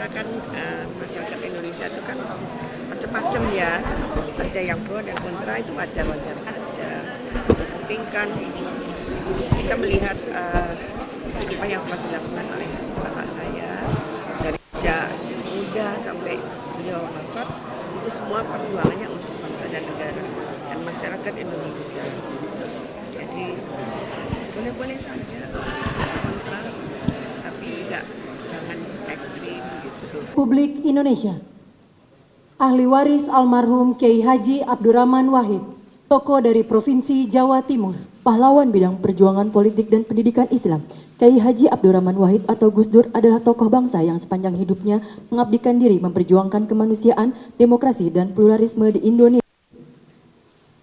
kita kan masyarakat Indonesia itu kan macam-macam ya, ada yang pro dan kontra, itu wajar-wajar saja. Penting kan kita melihat apa yang telah dilakukan oleh bapak saya dari sejak muda sampai beliau wafat, itu semua perjuangannya untuk bangsa dan negara dan masyarakat Indonesia. Jadi boleh-boleh saja kontra, tapi tidak jangan ekstrim gitu. Republik Indonesia. Ahli waris almarhum Kiai Haji Abdurrahman Wahid, tokoh dari Provinsi Jawa Timur, pahlawan bidang perjuangan politik dan pendidikan Islam. Kiai Haji Abdurrahman Wahid atau Gus Dur adalah tokoh bangsa yang sepanjang hidupnya mengabdikan diri memperjuangkan kemanusiaan, demokrasi, dan pluralisme di Indonesia.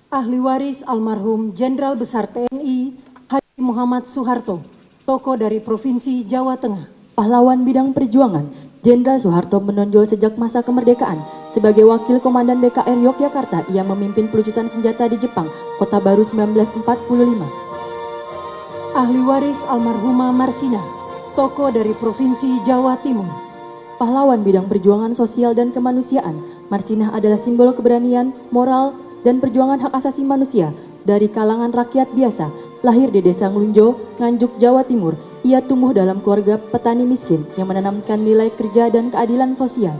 Ahli waris almarhum Jenderal Besar TNI Haji Muhammad Soeharto, tokoh dari Provinsi Jawa Tengah, pahlawan bidang perjuangan. Jenderal Soeharto menonjol sejak masa kemerdekaan. Sebagai wakil komandan BKR Yogyakarta, ia memimpin pelucutan senjata di Jepang, Kota Baru 1945. Ahli waris almarhumah Marsina, tokoh dari Provinsi Jawa Timur, pahlawan bidang perjuangan sosial dan kemanusiaan. Marsina adalah simbol keberanian, moral, dan perjuangan hak asasi manusia dari kalangan rakyat biasa. Lahir di Desa Nglunjo, Nganjuk, Jawa Timur, ia tumbuh dalam keluarga petani miskin yang menanamkan nilai kerja dan keadilan sosial.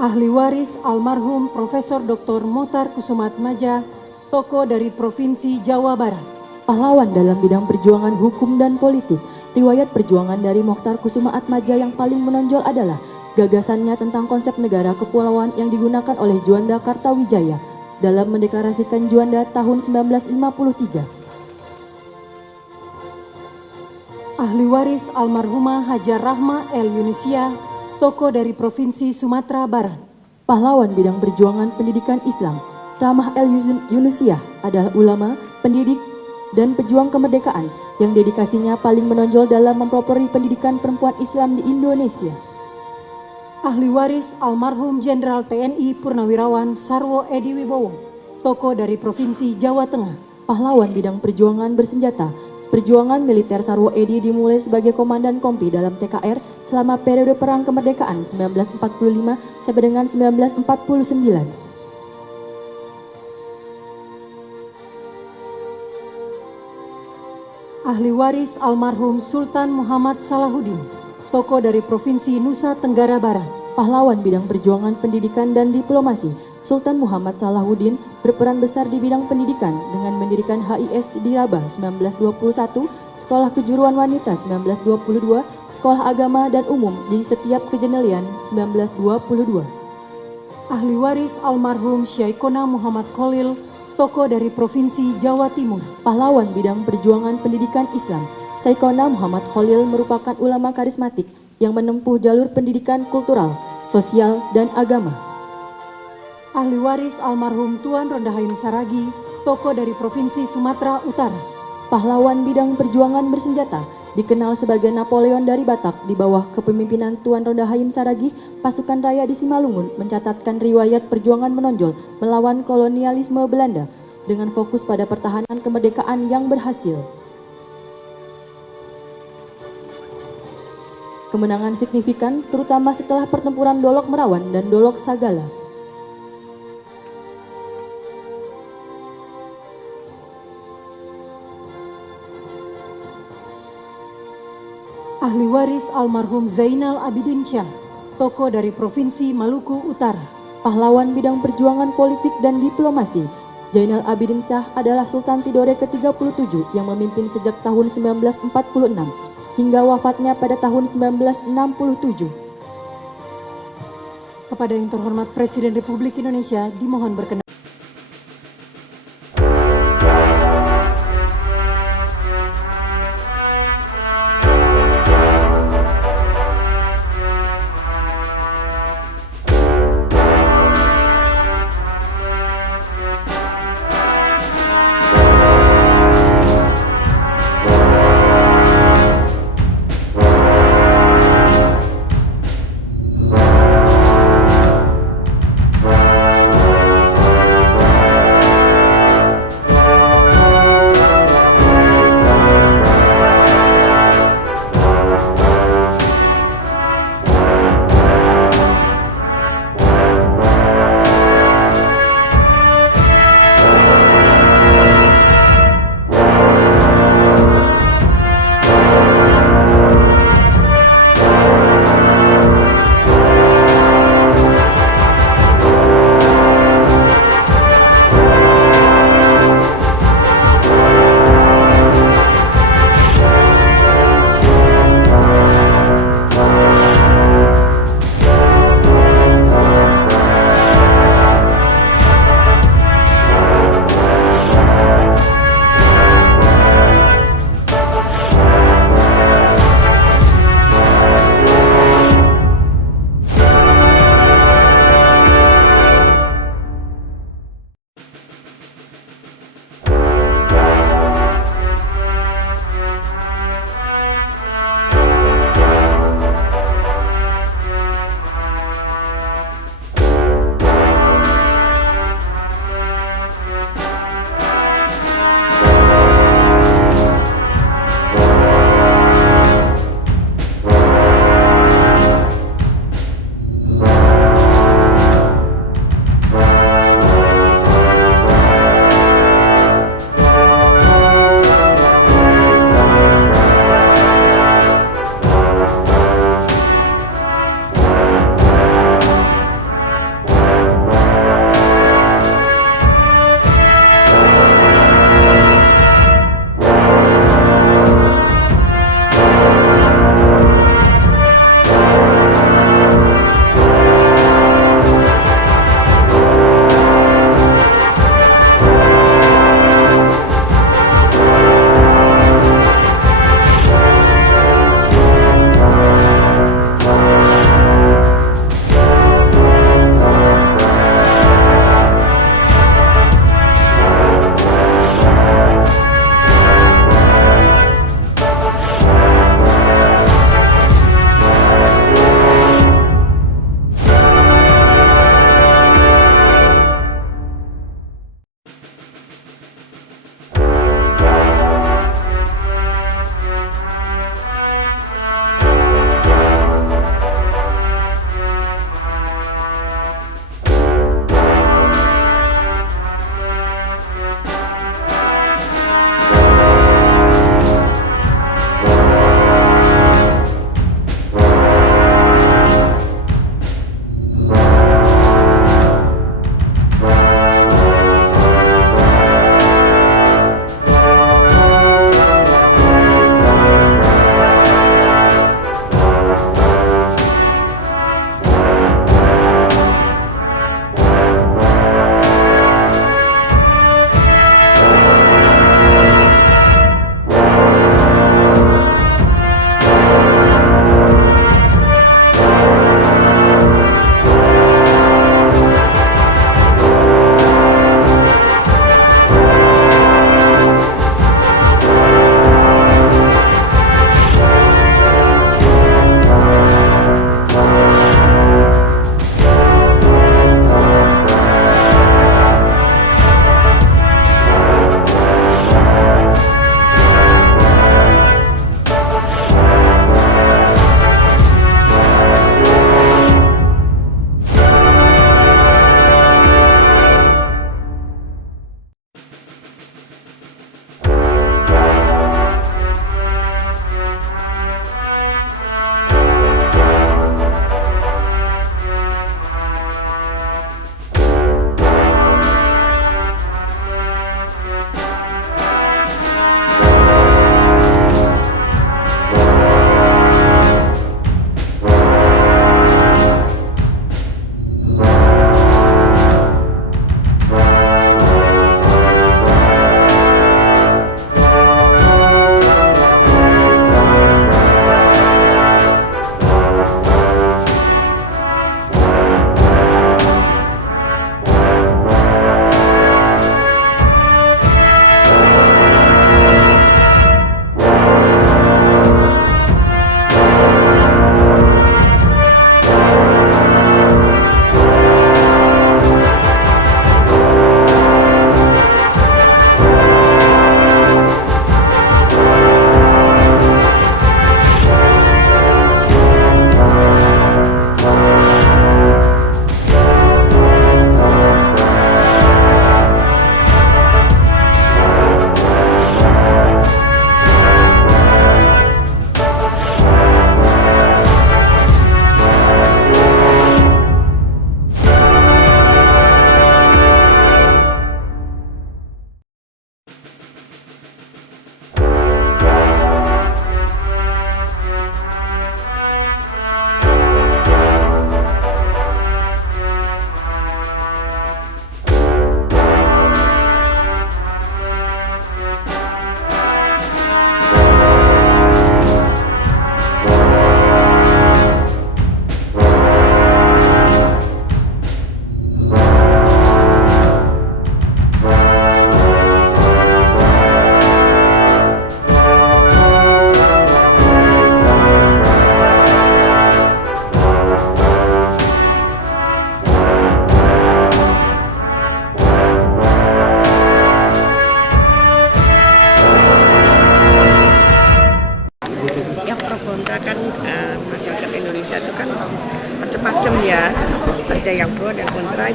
Ahli waris almarhum Profesor Dr. Mokhtar Kusumaatmadja, tokoh dari Provinsi Jawa Barat, pahlawan dalam bidang perjuangan hukum dan politik. Riwayat perjuangan dari Mokhtar Kusumaatmadja yang paling menonjol adalah gagasannya tentang konsep negara kepulauan yang digunakan oleh Juanda Kartawijaya dalam mendeklarasikan Juanda tahun 1950. Ahli waris almarhumah Hajar Rahma El Yunisia, tokoh dari Provinsi Sumatera Barat, pahlawan bidang perjuangan pendidikan Islam. Rahmah El Yunisia adalah ulama, pendidik, dan pejuang kemerdekaan yang dedikasinya paling menonjol dalam mempelopori pendidikan perempuan Islam di Indonesia. Ahli waris almarhum Jenderal TNI Purnawirawan Sarwo Edi Wibowo, tokoh dari Provinsi Jawa Tengah, pahlawan bidang perjuangan bersenjata. Perjuangan militer Sarwo Edi dimulai sebagai komandan kompi dalam TKR selama periode Perang Kemerdekaan 1945 sampai dengan 1949. Ahli waris almarhum Sultan Muhammad Salahuddin, tokoh dari Provinsi Nusa Tenggara Barat, pahlawan bidang perjuangan pendidikan dan diplomasi. Sultan Muhammad Salahuddin berperan besar di bidang pendidikan dengan mendirikan HIS di Rabah 1921, Sekolah Kejuruan Wanita 1922, Sekolah Agama dan Umum di setiap Kejenelian 1922. Ahli waris almarhum Syaikona Muhammad Khalil, tokoh dari Provinsi Jawa Timur, pahlawan bidang perjuangan pendidikan Islam. Syaikona Muhammad Khalil merupakan ulama karismatik yang menempuh jalur pendidikan kultural, sosial, dan agama. Ahli waris almarhum Tuan Rondahaim Saragi, tokoh dari Provinsi Sumatera Utara, pahlawan bidang perjuangan bersenjata, dikenal sebagai Napoleon dari Batak. Di bawah kepemimpinan Tuan Rondahaim Saragi, pasukan raya di Simalungun mencatatkan riwayat perjuangan menonjol melawan kolonialisme Belanda dengan fokus pada pertahanan kemerdekaan yang berhasil. Kemenangan signifikan terutama setelah pertempuran Dolok Merawan dan Dolok Sagala. Ahli waris almarhum Zainal Abidin Syah, tokoh dari Provinsi Maluku Utara, pahlawan bidang perjuangan politik dan diplomasi. Zainal Abidin Syah adalah Sultan Tidore ke-37 yang memimpin sejak tahun 1946 hingga wafatnya pada tahun 1967. Kepada yang terhormat Presiden Republik Indonesia, dimohon berkenan.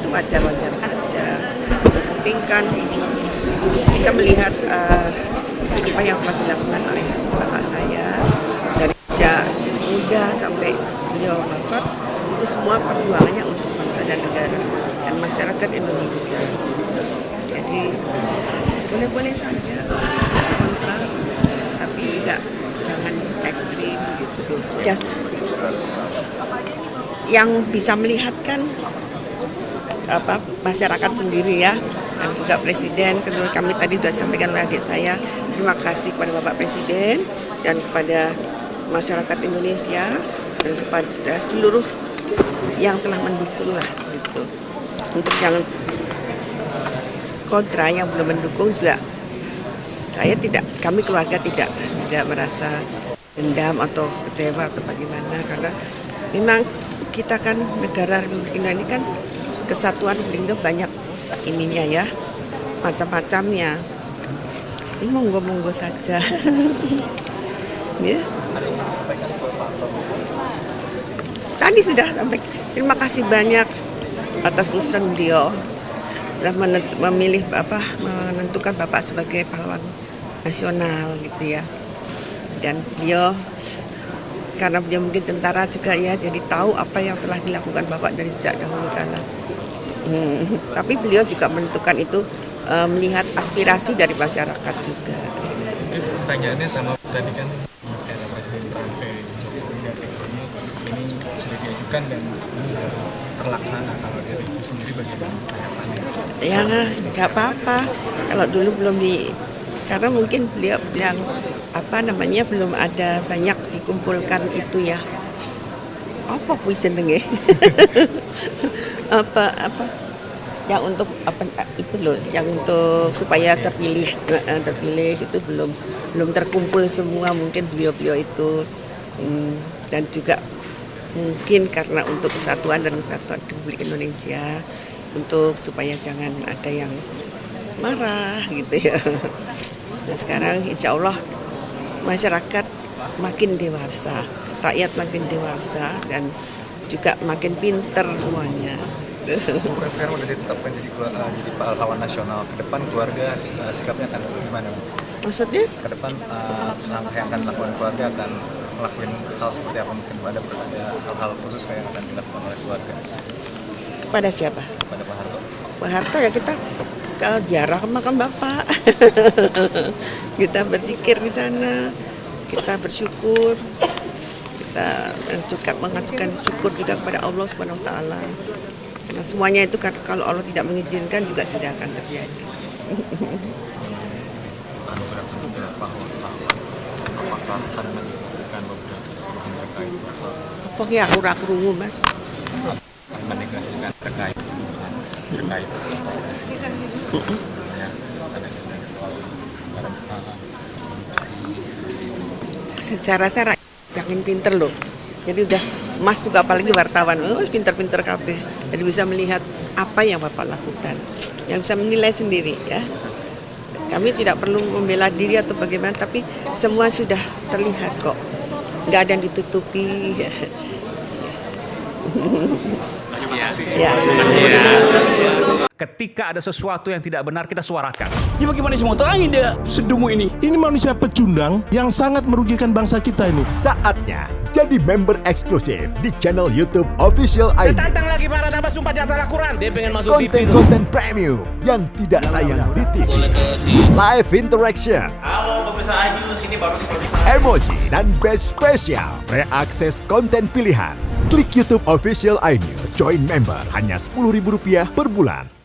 itu wajar-wajar saja. Penting kan kita melihat apa yang telah dilakukan oleh bapak saya dari sejak muda sampai beliau wafat, itu semua perjuangannya untuk bangsa dan negara dan masyarakat Indonesia. Jadi boleh-boleh saja kontra, tapi juga jangan ekstrim gitu. Just yang bisa melihatkan masyarakat sendiri ya, dan juga Presiden. Kedua kami tadi sudah sampaikan oleh adik saya, terima kasih kepada Bapak Presiden dan kepada masyarakat Indonesia dan kepada seluruh yang telah mendukung lah gitu. Untuk yang kontra, yang belum mendukung juga kami keluarga tidak merasa dendam atau kecewa atau bagaimana, karena memang kita kan negara Republik Indonesia ini kan kesatuan Republik Indonesia banyak ininya ya, macam-macamnya. Ini monggo-monggo saja. Ya. Tadi sudah sampai. Terima kasih banyak atas usulan beliau sudah menentukan Bapak sebagai pahlawan nasional gitu ya. Dan beliau karena beliau mungkin tentara juga ya, jadi tahu apa yang telah dilakukan Bapak dari sejak dahulu kala. Tapi beliau juga menentukan itu melihat aspirasi dari masyarakat juga. Pertanyaannya sama tadi kan, era Presiden Trump ini sudah diajukan dan terlaksana. Kalau dari itu sendiri bagaimana tanggapannya? Ya nggak apa-apa. Kalau dulu belum karena mungkin beliau bilang belum ada banyak dikumpulkan itu ya. Apa kuwi jenenge? apa yang untuk itu loh, yang untuk supaya terpilih itu belum terkumpul semua, mungkin beliau itu dan juga mungkin karena untuk kesatuan dan kesatuan Republik Indonesia, untuk supaya jangan ada yang marah gitu ya. Nah, sekarang insya Allah masyarakat makin dewasa, rakyat makin dewasa dan juga makin pinter semuanya. Bukan sekarang udah ditetapkan jadi pahlawan nasional, ke depan keluarga sikapnya akan gimana? Maksudnya? Ke depan langkah yang akan dilakukan keluarga akan melakukan hal seperti apa? Mungkin ada hal-hal khusus yang akan dilakukan oleh keluarga. Pada siapa? Pada Pak Harto. Pak Harto ya kita ke ziarah ke makam Bapak. Kita berzikir di sana, kita bersyukur, kita juga mengajukan syukur juga kepada Allah Subhanahu Wa Taala. Karena semuanya itu kalau Allah tidak mengizinkan juga tidak akan terjadi. Apa ya aku rungu Mas? Menegasikan terkait sebenarnya ada secara yakin pinter loh. Jadi udah Mas juga apalagi wartawan, pinter-pinter kabeh. Jadi bisa melihat apa yang Bapak lakukan, yang bisa menilai sendiri ya. Kami tidak perlu membela diri atau bagaimana, tapi semua sudah terlihat kok. Nggak ada yang ditutupi. Ya. Ketika ada sesuatu yang tidak benar, kita suarakan. Ini bagaimana semua terangin dia sedumu ini? Ini manusia pecundang yang sangat merugikan bangsa kita ini. Saatnya jadi member eksklusif di channel YouTube Official ID. Tantang lagi para tambah sumpah di atas Al-Quran. Dia pengen masuk TV. Konten-konten premium yang tidak tayang di TV. Live interaction. Halo pemirsa iNews, ini baru selesai. Emoji dan badge spesial. Reakses konten pilihan. Klik YouTube Official iNews. Join member hanya Rp10.000 per bulan.